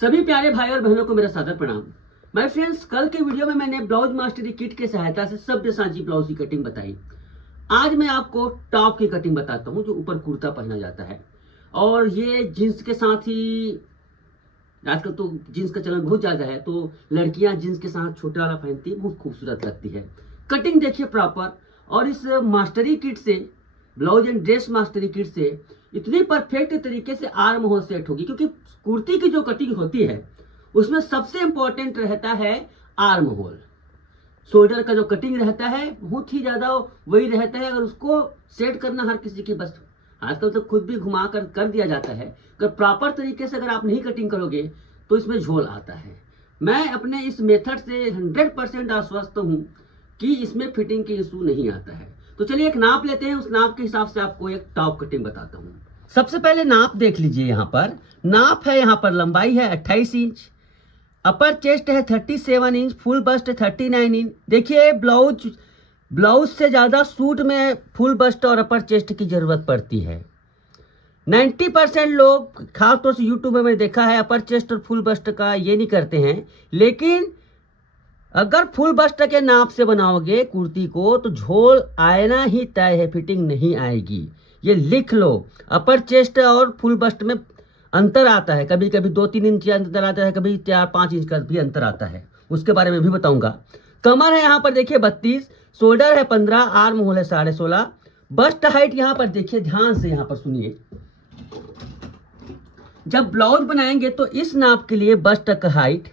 सभी प्यारे भाई और बहनों को मेरा सादर प्रणाम। माय फ्रेंड्स, कल के वीडियो में मैंने ब्लाउज मास्टरी किट की सहायता से सब्यसाची ब्लाउज की कटिंग बताई। आज मैं आपको टॉप की कटिंग बताता हूँ जो ऊपर कुर्ता पहना जाता है, और ये जींस के साथ ही, आजकल तो जींस का चलन बहुत ज्यादा है, तो लड़कियां जींस के साथ छोटा वाला पहनती है, बहुत खूबसूरत लगती है। कटिंग देखिए प्रॉपर, और इस मास्टरी किट से, blouse and dress mastery kit से इतनी परफेक्ट तरीके से आर्म होल सेट होगी, क्योंकि कुर्ती की जो कटिंग होती है उसमें सबसे इंपॉर्टेंट रहता है आर्म होल। शोल्डर का जो कटिंग रहता है बहुत ही ज्यादा वही रहता है, अगर उसको सेट करना हर किसी की बस, आजकल तो खुद भी घुमा कर दिया जाता है। अगर प्रॉपर तरीके से अगर आप नहीं कटिंग करोगे तो इसमें झोल आता है। मैं अपने इस मेथड से 100% आश्वस्त हूँ कि इसमें फिटिंग की इशू नहीं आता है। तो चलिए एक नाप लेते हैं, उस नाप के हिसाब से आपको एक टॉप कटिंग बताता हूँ। सबसे पहले नाप देख लीजिए। यहाँ पर नाप है, यहाँ पर लंबाई है 28 इंच, अपर चेस्ट है 37 इंच, फुल बस्ट 39 इंच। देखिए ब्लाउज से ज़्यादा सूट में फुल बस्ट और अपर चेस्ट की ज़रूरत पड़ती है। 90% लोग, खासतौर से यूट्यूब में मैंने देखा है, अपर चेस्ट और फुल बस्ट का ये नहीं करते हैं। लेकिन अगर फुल बस्ट के नाप से बनाओगे कुर्ती को तो झोल आना ही तय है, फिटिंग नहीं आएगी। ये लिख लो। अपर चेस्ट और फुल बस्ट में अंतर आता है, कभी कभी 2-3 इंच अंतर आता है, कभी 4-5 इंच का भी अंतर आता है, उसके बारे में भी बताऊंगा। कमर है यहाँ पर देखिए 32, शोल्डर है 15, आर्म होल है 16.5, बस्ट हाइट यहाँ पर देखिए, ध्यान से यहाँ पर सुनिए। जब ब्लाउज बनाएंगे तो इस नाप के लिए बस्ट का हाइट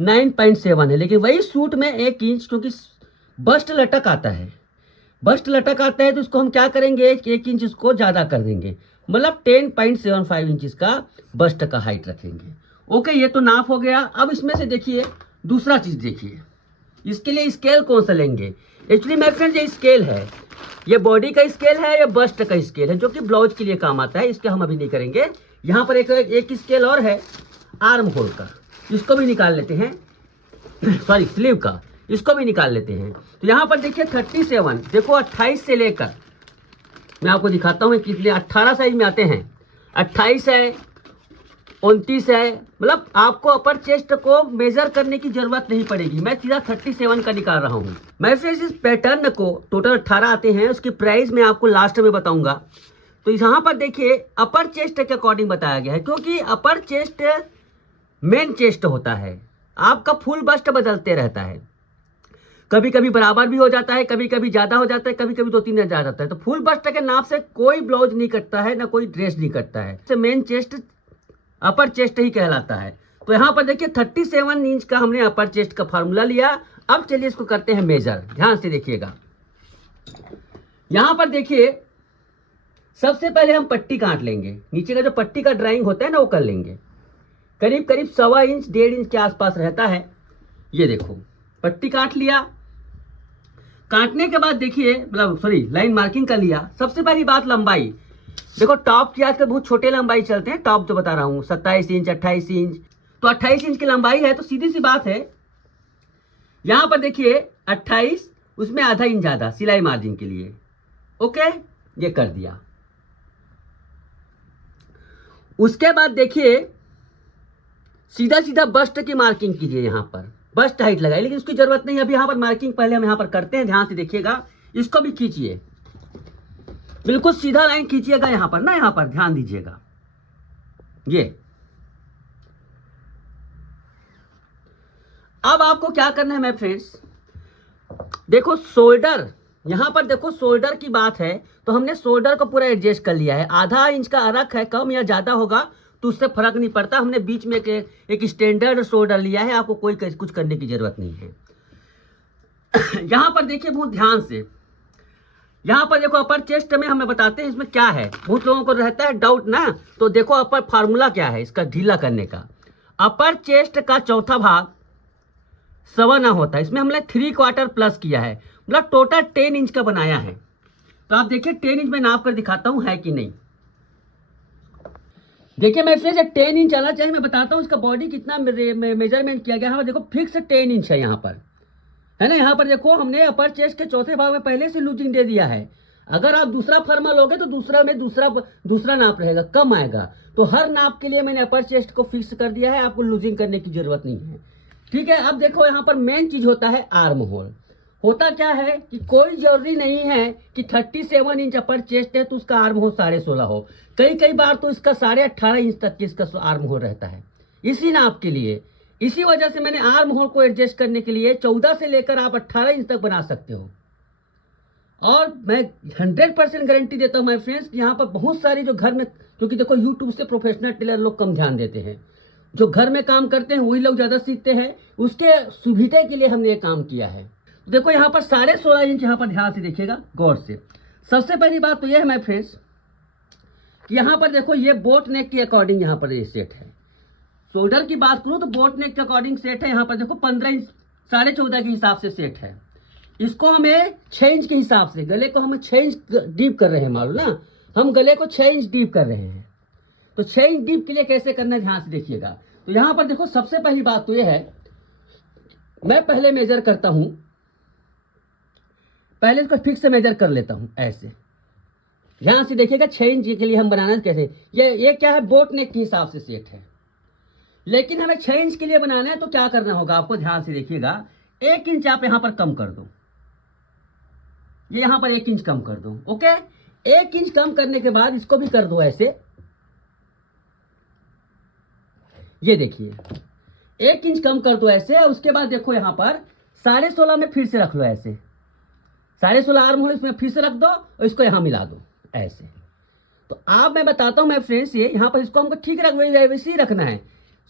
9.7 है, लेकिन वही सूट में 1 इंच, क्योंकि बस्ट लटक आता है, बस्ट लटक आता है तो इसको हम क्या करेंगे, 1 इंच इसको ज़्यादा कर देंगे, मतलब 10.75 इंच का बस्ट का हाइट रखेंगे। ओके, ये तो नाप हो गया। अब इसमें से देखिए दूसरा चीज़ देखिए, इसके लिए स्केल कौन सा लेंगे। एक्चुअली मेरे फ्रेंड्स ये स्केल है, ये बॉडी का स्केल है, ये बस्ट का स्केल है, जो कि ब्लाउज के लिए काम आता है, इसके हम अभी नहीं करेंगे। यहाँ पर एक स्केल और है आर्म होल का, इसको भी निकाल लेते हैं, सॉरी स्लीव का, इसको भी निकाल लेते हैं। तो यहाँ पर देखिए 37, देखो 28 से लेकर, मैं आपको दिखाता हूँ कितने 18 साइज में आते हैं। 28 है, 29 है, मतलब आपको अपर चेस्ट को मेजर करने की जरूरत नहीं पड़ेगी। मैं सीधा 37 का निकाल रहा हूँ। मैं फिर इस पैटर्न को, टोटल 18 आते हैं, उसकी प्राइस मैं आपको लास्ट में बताऊंगा। तो यहाँ पर देखिए अपर चेस्ट के अकॉर्डिंग बताया गया है, क्योंकि अपर चेस्ट मेन चेस्ट होता है, आपका फुल बस्ट बदलते रहता है, कभी कभी बराबर भी हो जाता है, कभी कभी ज्यादा हो जाता है, कभी कभी 2-3 ज्यादा जाता है। तो फुल बस्ट के नाप से कोई ब्लाउज नहीं कटता है, ना कोई ड्रेस नहीं कटता है, तो मेन चेस्ट अपर चेस्ट ही कहलाता है। तो यहाँ पर देखिए 37 इंच का हमने अपर चेस्ट का फार्मूला लिया। अब चलिए इसको करते हैं मेजर, ध्यान से देखिएगा। यहाँ पर देखिए सबसे पहले हम पट्टी काट लेंगे, नीचे का जो पट्टी का ड्राइंग होता है ना वो कर लेंगे, करीब करीब 1.25 इंच 1.5 इंच के आसपास रहता है। ये देखो पट्टी काट लिया। काटने के बाद देखिए, मतलब सॉरी लाइन मार्किंग कर लिया। सबसे पहली बात लंबाई, देखो टॉप की आजकल बहुत छोटे लंबाई चलते हैं, टॉप जो बता रहा हूँ 27 इंच 28 इंच, तो 28 इंच की लंबाई है, तो सीधी सी बात है यहाँ पर देखिए 28, उसमें आधा इंच ज्यादा सिलाई मार्जिन के लिए। ओके, ये कर दिया। उसके बाद देखिए सीधा सीधा बस्ट की मार्किंग कीजिए, यहाँ पर बस्ट हाइट लगाई, लेकिन उसकी जरूरत नहीं, अभी यहाँ पर मार्किंग पहले हम यहाँ पर करते हैं। ध्यान से देखिएगा, इसको भी खींचिए, बिल्कुल सीधा लाइन खींचिएगा यहाँ पर ना, यहाँ पर ध्यान दीजिएगा। ये अब आपको क्या करना है मेरे फ्रेंड्स, देखो शोल्डर, यहाँ पर देखो शोल्डर की बात है तो हमने शोल्डर को पूरा एडजस्ट कर लिया है। आधा इंच का अर्क है, कम या ज्यादा होगा तो उससे फर्क नहीं पड़ता। हमने बीच में एक स्टैंडर्ड शोल्डर लिया है, आपको कोई कुछ करने की जरूरत नहीं है। यहाँ पर देखिए बहुत ध्यान से, यहाँ पर देखो अपर चेस्ट में हमें बताते हैं इसमें क्या है, बहुत लोगों को रहता है डाउट ना। तो देखो अपर फार्मूला क्या है इसका ढीला करने का। अपर चेस्ट का चौथा भाग 1.25 होता है, इसमें हमने 3/4 प्लस किया है, मतलब टोटल 10 इंच का बनाया है। तो आप देखिए 10 इंच में नाप कर दिखाता हूं है कि नहीं। देखिए मैं फिर से 10 इंच आना चाहिए, मैं बताता हूँ इसका बॉडी कितना मेजरमेंट किया गया है। देखो फिक्स 10 इंच है यहाँ पर, है ना। यहाँ पर देखो हमने अपर चेस्ट के चौथे भाग में पहले से लूजिंग दे दिया है। अगर आप दूसरा फर्मा लोगे तो दूसरा में दूसरा नाप रहेगा, कम आएगा। तो हर नाप के लिए मैंने अपर चेस्ट को फिक्स कर दिया है, आपको लूजिंग करने की जरूरत नहीं है। ठीक है, अब देखो यहाँ पर मेन चीज होता है आर्म होल। होता क्या है कि कोई जरूरी नहीं है कि 37 इंच अपर चेस्ट है तो उसका आर्म होल 16.5 हो। कई बार तो इसका 18.5 इंच तक की इसका आर्म होल रहता है इसी नाप के लिए। इसी वजह से मैंने आर्म होल को एडजस्ट करने के लिए 14 से लेकर आप 18 इंच तक बना सकते हो। और मैं 100% गारंटी देता हूं माय फ्रेंड्स, यहाँ पर बहुत सारी जो घर में, क्योंकि देखो यूट्यूब से प्रोफेशनल टेलर लोग कम ध्यान देते हैं, जो घर में काम करते हैं वही लोग ज़्यादा सीखते हैं। उसके सुविधा के लिए हमने ये काम किया है। तो देखो यहाँ पर 16.5 इंच, यहाँ पर ध्यान से देखिएगा गौर से। सबसे पहली बात तो यह है माय फ्रेंड्स, यहाँ पर देखो ये बोट नेक के अकॉर्डिंग यहाँ पर ये सेट है। शोल्डर की बात करूँ तो बोट नेक के अकॉर्डिंग सेट है। यहाँ पर देखो 15 इंच 14.5 के हिसाब से सेट है। इसको हमें 6 इंच के हिसाब से, गले को हम 6 इंच डीप कर रहे हैं, मालूम ना, हम गले को 6 इंच डीप कर रहे हैं। तो 6 इंच डीप के लिए कैसे करना है ध्यान से देखिएगा। तो यहाँ पर देखो सबसे पहली बात तो यह है, मैं पहले मेजर करता हूं, पहले इसको फिक्स से मेजर कर लेता हूं ऐसे। ध्यान से देखिएगा 6 इंच के लिए हम बनाना कैसे, ये क्या है, बोट नेक के हिसाब से सेट है। लेकिन हमें 6 इंच के लिए बनाना है तो क्या करना होगा आपको, ध्यान से देखिएगा। 1 इंच आप यहां पर कम कर दो, ये यहां पर 1 इंच कम कर दो। ओके, 1 इंच कम करने के बाद इसको भी कर दो ऐसे। ये देखिए 1 इंच कम कर दो ऐसे। और उसके बाद देखो यहां पर 16.5 में फिर से रख लो ऐसे। 16.5 आर्म होल इसमें फिर से रख दो और इसको यहां मिला दो ऐसे। तो आप मैं बताता हूं मैं फ्रेंड्स, ये यहां पर इसको हमको ठीक वैसे ही रखना है।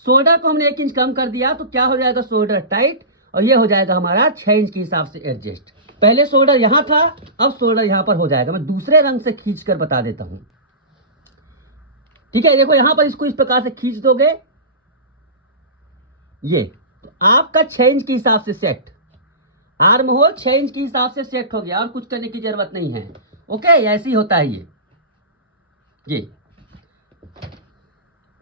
शोल्डर को हमने 1 इंच कम कर दिया तो क्या हो जाएगा, शोल्डर टाइट, और ये हो जाएगा हमारा 6 इंच के हिसाब से एडजस्ट। पहले शोल्डर यहां था, अब शोल्डर यहां पर हो जाएगा। मैं दूसरे रंग से खींच कर बता देता हूं। ठीक है, देखो यहां पर इसको इस प्रकार से खींच दोगे, ये तो आपका 6 इंच के हिसाब से सेट, आर्म होल 6 इंच के हिसाब से सेट हो गया और कुछ करने की जरूरत नहीं है। ओके, ऐसे ही होता है ये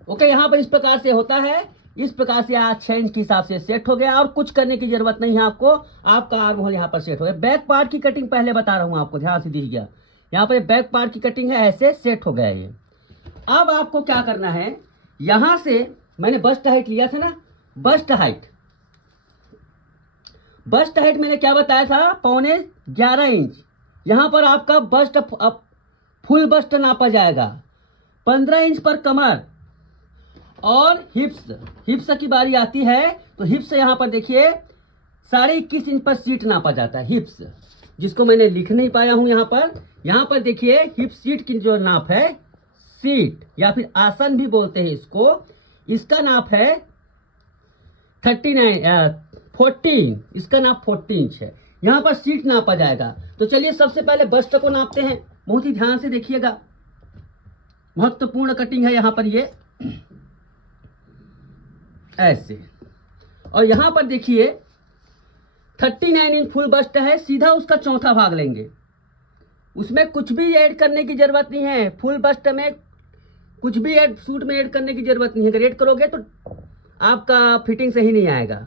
ओके, यहां पर इस प्रकार से होता है। इस प्रकार से आज 6 इंच के हिसाब से सेट हो गया और कुछ करने की जरूरत नहीं है आपको। आपका आर्म होल यहाँ पर सेट हो गया। बैक पार्ट की कटिंग पहले बता रहा हूं आपको, ध्यान से दीजिएगा। यहाँ पर बैक पार्ट की कटिंग है, ऐसे सेट हो गया ये। अब आपको क्या करना है, यहां से मैंने बस्ट हाइट लिया था ना, बस्ट हाइट मैंने क्या बताया था, 11.25 इंच। यहां पर आपका बस्ट फुल बस्ट नापा जाएगा। 15 इंच पर कमर और हिप्स की बारी आती है तो हिप्स यहां पर देखिए 21.5 इंच पर सीट नापा जाता है। हिप्स जिसको मैंने लिख नहीं पाया हूं यहां पर देखिए हिप सीट की जो नाप है, सीट या फिर आसन भी बोलते हैं इसको, इसका नाप है 14, इसका नाप 14 इंच है। यहां पर सीट नापा जाएगा। तो चलिए सबसे पहले बस्ट को नापते हैं, बहुत ही ध्यान से देखिएगा, महत्वपूर्ण कटिंग है यहां पर ये ऐसे। और यहां पर देखिए 39 इंच फुल बस्ट है, सीधा उसका चौथा भाग लेंगे। उसमें कुछ भी ऐड करने की जरूरत नहीं है, फुल बस्ट में कुछ भी सूट में ऐड करने की जरूरत नहीं है। अगर ऐड करोगे तो आपका फिटिंग सही नहीं आएगा।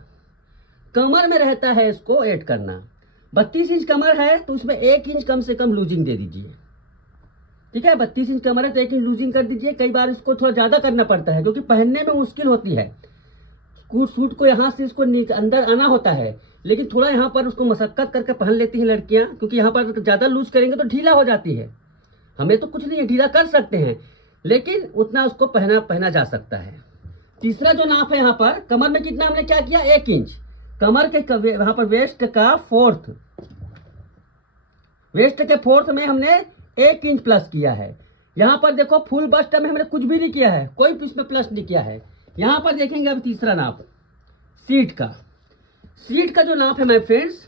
कमर में रहता है इसको ऐड करना। 32 इंच कमर है तो उसमें 1 इंच कम से कम लूजिंग दे दीजिए। ठीक है, 32 इंच कमर है तो 1 इंच लूजिंग कर दीजिए। कई बार इसको थोड़ा ज्यादा करना पड़ता है क्योंकि पहनने में मुश्किल होती है। सूट को यहाँ से इसको अंदर आना होता है, लेकिन थोड़ा यहाँ पर उसको मशक्कत करके पहन लेती हैं लड़कियां, क्योंकि यहाँ पर ज्यादा लूज करेंगे तो ढीला हो जाती है। हमें तो कुछ नहीं है, ढीला कर सकते हैं, लेकिन उतना उसको पहना जा सकता है। तीसरा जो नाप है यहाँ पर कमर में कितना हमने क्या किया, 1 इंच। कमर के यहाँ पर वेस्ट के फोर्थ में हमने 1 इंच प्लस किया है। यहाँ पर देखो फुल बस्ट में हमने कुछ भी नहीं किया है, कोई इसमें प्लस नहीं किया है। यहाँ पर देखेंगे अब तीसरा नाप सीट का जो नाप है माय फ्रेंड्स,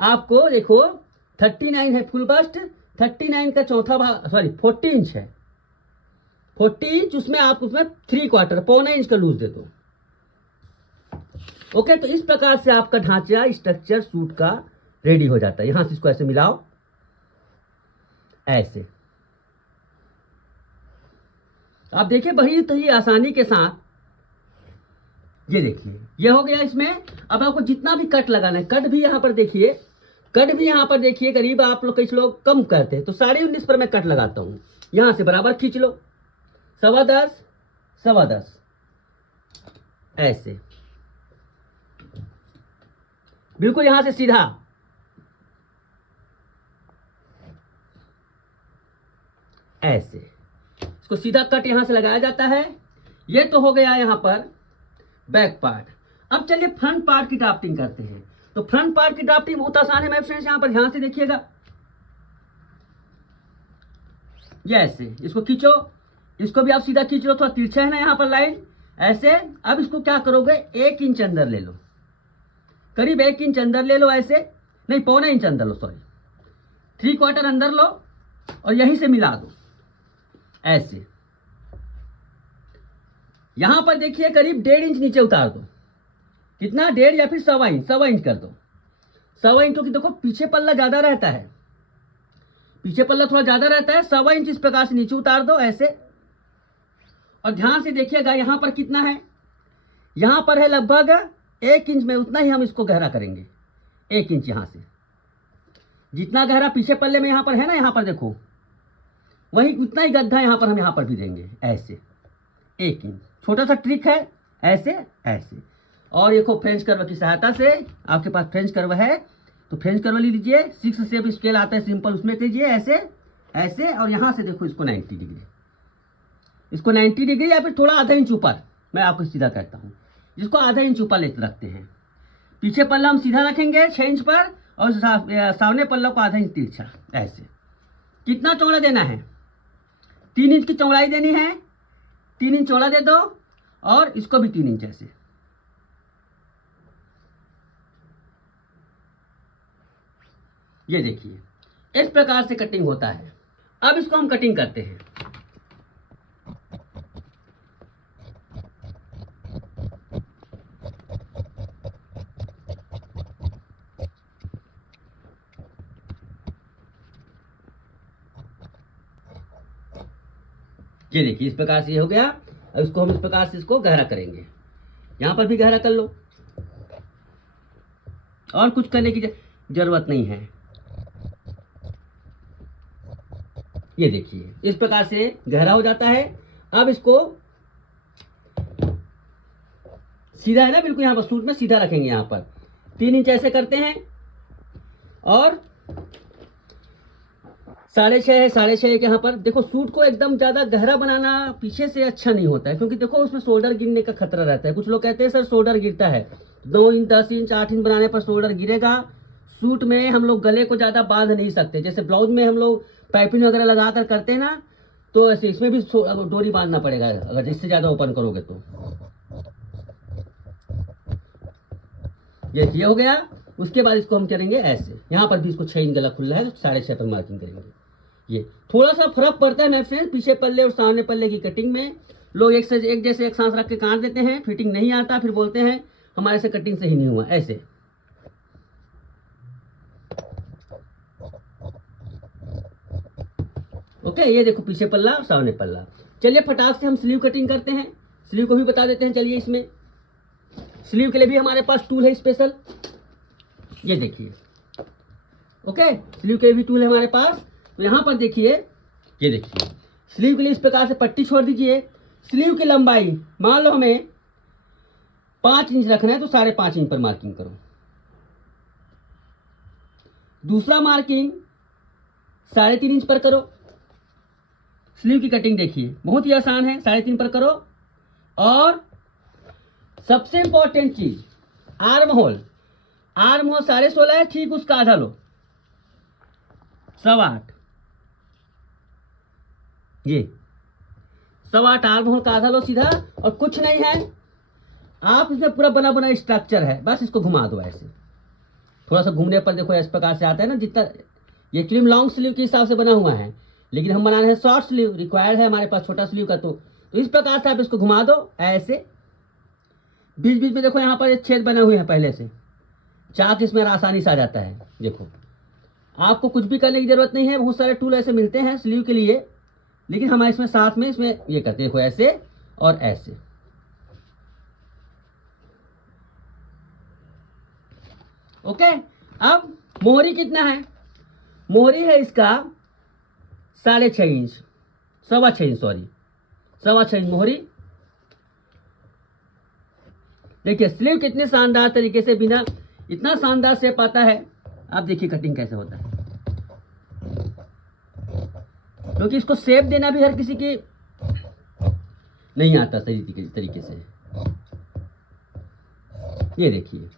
आपको देखो 39 है फुल बस्ट, 39 का चौथा भाग 40 इंच है। 40 इंच उसमें आप उसमें 3/4 पौना इंच का लूज दे दो। ओके, तो इस प्रकार से आपका ढांचा स्ट्रक्चर सूट का रेडी हो जाता है। यहां से इसको ऐसे मिलाओ, ऐसे आप देखिए बड़ी तो ही आसानी के साथ। ये देखिए ये हो गया इसमें। अब आपको जितना भी कट लगाना है, कट भी यहां पर देखिए, कट भी यहाँ पर देखिए करीब आप लोग कुछ लोग कम करते हैं, तो 19.5 पर मैं कट लगाता हूँ। यहाँ से बराबर खींच लो, 10.25 10.25 ऐसे, बिल्कुल यहाँ से सीधा ऐसे, इसको सीधा कट यहाँ से लगाया जाता है। ये तो हो गया यहाँ पर बैक पार्ट। अब चलिए फ्रंट पार्ट की ड्राफ्टिंग करते हैं। तो फ्रंट पार्ट की ड्राफ्टिंग बहुत आसान है मेरे फ्रेंड्स, यहाँ पर ध्यान से देखिएगा। ये ऐसे इसको खींचो, इसको भी आप सीधा खींच लो, थोड़ा तिरछा है ना यहाँ पर लाइन, ऐसे। अब इसको क्या करोगे, 1 इंच अंदर ले लो, करीब 1 इंच अंदर ले लो, ऐसे नहीं 1.25 इंच अंदर लो, सॉरी 3/4 अंदर लो और यहीं से मिला दो ऐसे। यहां पर देखिए करीब 1.5 इंच नीचे उतार दो, कितना 1.5 या फिर 1.25 इंच कर दो, 1.25 इंच, क्योंकि देखो पीछे पल्ला ज्यादा रहता है, पीछे पल्ला थोड़ा ज्यादा रहता है। 1.25 इंच इस प्रकार से नीचे उतार दो ऐसे। और ध्यान से देखिएगा यहां पर कितना है, यहां पर है लगभग 1 इंच में, उतना ही हम इसको गहरा करेंगे। 1 इंच यहां से, जितना गहरा पीछे पल्ले में यहां पर है ना, यहां पर देखो वही उतना ही गड्ढा यहां पर हम यहां पर भी देंगे ऐसे 1 इंच। छोटा सा ट्रिक है, ऐसे ऐसे। और देखो फ्रेंच कर्व की सहायता से, आपके पास फ्रेंच कर्व है तो फ्रेंच कर्व ले लीजिए, 6 शेप स्केल आता है सिंपल, उसमें कीजिए ऐसे ऐसे। और यहां से देखो इसको 90 डिग्री, इसको 90 डिग्री या फिर थोड़ा आधा इंच ऊपर, मैं आपको सीधा कहता हूं, इसको आधा इंच ऊपर लेते रखते हैं। पीछे पल्ला हम सीधा रखेंगे 6 इंच पर, और सामने पल्ला को आधा इंच तिरछा ऐसे। कितना चौड़ा देना है, 3 इंच की चौड़ाई देनी है, 3 इंच चौड़ा दे दो, और इसको भी 3 इंच ऐसे। ये देखिए इस प्रकार से कटिंग होता है। अब इसको हम कटिंग करते हैं। ये देखिए इस प्रकार से ये हो गया। अब इसको हम इस प्रकार से इसको गहरा करेंगे, यहां पर भी गहरा कर लो, और कुछ करने की जरूरत नहीं है। ये देखिए इस प्रकार से गहरा हो जाता है। अब इसको सीधा है ना, बिल्कुल यहाँ पर सूट में सीधा रखेंगे, यहाँ पर 3 इंच ऐसे करते हैं, और 6.5 है, 6.5 यहाँ पर देखो। सूट को एकदम ज्यादा गहरा बनाना पीछे से अच्छा नहीं होता है, क्योंकि देखो उसमें शोल्डर गिरने का खतरा रहता है। कुछ लोग कहते हैं सर शोल्डर गिरता है, 2 इंच 10 इंच 8 इंच बनाने पर शोल्डर गिरेगा। सूट में हम लोग गले को ज्यादा बांध नहीं सकते, जैसे ब्लाउज में हम लोग पाइपिंग वगैरह लगा कर करते हैं ना, तो ऐसे इसमें भी डोरी बांधना पड़ेगा अगर इससे ज्यादा ओपन करोगे तो। ये हो गया। उसके बाद इसको हम करेंगे ऐसे, यहाँ पर भी इसको 6 इंच गला खुला है तो 6.5 पर मार्किंग करेंगे। ये थोड़ा सा फर्क पड़ता है मेरे फ्रेंड, पीछे पल्ले और सामने पल्ले की कटिंग में। लोग एक जैसे एक सांस रख के काट देते हैं, फिटिंग नहीं आता, फिर बोलते हैं हमारे से कटिंग सही नहीं हुआ ऐसे। ओके, ये देखो पीछे पल्ला और सामने पल्ला। चलिए फटाक से हम स्लीव कटिंग करते हैं, स्लीव को भी बता देते हैं। चलिए इसमें स्लीव के लिए भी हमारे पास टूल है स्पेशल, ये देखिए। ओके, स्लीव के लिए भी टूल है हमारे पास। तो यहाँ पर देखिए, ये देखिए स्लीव के लिए इस प्रकार से पट्टी छोड़ दीजिए। स्लीव की लंबाई मान लो हमें 5 इंच रखना है तो 5.5 इंच पर मार्किंग करो। दूसरा मार्किंग 3.5 इंच पर करो। स्लीव की कटिंग देखिए बहुत ही आसान है, 3.5 पर करो। और सबसे इंपॉर्टेंट चीज आर्म होल 16.5 है, ठीक उसका आधा लो, 8.25। ये 8.25 आर्म होल का आधा लो सीधा। और कुछ नहीं है, आप इसमें पूरा बना बना स्ट्रक्चर है, बस इसको घुमा दो ऐसे। थोड़ा सा घूमने पर देखो इस प्रकार से आता है ना, जितना ये एक्चुअली लॉन्ग स्लीव के हिसाब से बना हुआ है, लेकिन हम बना रहे हैं शॉर्ट स्लीव, रिक्वायर्ड है हमारे पास छोटा स्लीव का। तो इस प्रकार से आप इसको घुमा दो ऐसे। बीच बीच में देखो यहाँ पर छेद बने हुए हैं पहले से, चाक इसमें आसानी से आ जाता है। देखो आपको कुछ भी करने की जरूरत नहीं है, बहुत सारे टूल ऐसे मिलते हैं स्लीव के लिए, लेकिन हमारे इसमें साथ में इसमें ये करते हैं, देखो ऐसे और ऐसे। ओके, अब मोहरी कितना है? मोहरी है इसका 6.5 इंच, 6.25 इंच, सॉरी 6.25 इंच मोहरी। देखिए स्लीव कितने शानदार तरीके से, बिना इतना शानदार शेप आता है। आप देखिए कटिंग कैसे होता है, क्योंकि इसको शेप देना भी हर किसी की नहीं आता सही तरीके से। ये देखिए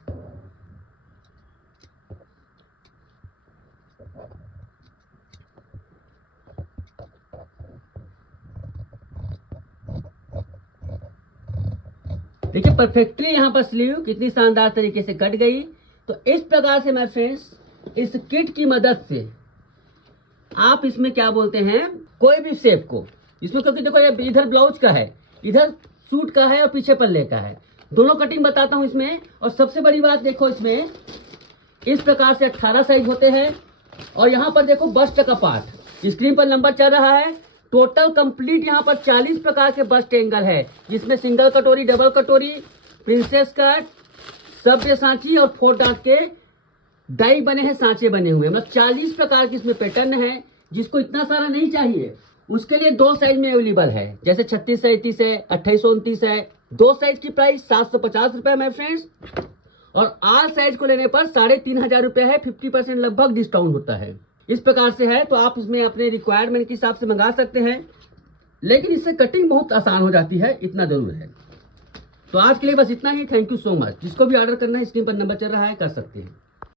देखिए परफेक्टली यहाँ पर स्लीव कितनी शानदार तरीके से कट गई। तो इस प्रकार से मैं फ्रेंड्स इस किट की मदद से आप इसमें क्या बोलते हैं, कोई भी शेप को इसमें, क्योंकि देखो ये इधर ब्लाउज का है, इधर सूट का है और पीछे पल्ले का है, दोनों कटिंग बताता हूं इसमें। और सबसे बड़ी बात देखो, इसमें इस प्रकार से 18 साइज होते हैं। और यहाँ पर देखो बस्ट का पार्ट, स्क्रीन पर नंबर चल रहा है। टोटल कंप्लीट यहाँ पर 40 प्रकार के बस्ट एंगल है, जिसमें सिंगल कटोरी, डबल कटोरी, प्रिंसेस कट, सभ्य सांची और 4 दांत के डाई बने हैं, सांचे बने हुए, मतलब 40 प्रकार की इसमें पैटर्न है। जिसको इतना सारा नहीं चाहिए उसके लिए 2 साइज में अवेलेबल है, जैसे 36 है, 31 है, 28 29 है। 2 साइज की प्राइस 750 रुपए है फ्रेंड्स, और आल साइज को लेने पर 3500 रुपए है, 50% लगभग डिस्काउंट होता है। इस प्रकार से है, तो आप इसमें अपने रिक्वायरमेंट के हिसाब से मंगा सकते हैं, लेकिन इससे कटिंग बहुत आसान हो जाती है, इतना जरूर है। तो आज के लिए बस इतना ही। Thank you so much. जिसको भी ऑर्डर करना है स्क्रीन पर नंबर चल रहा है, कर सकते हैं।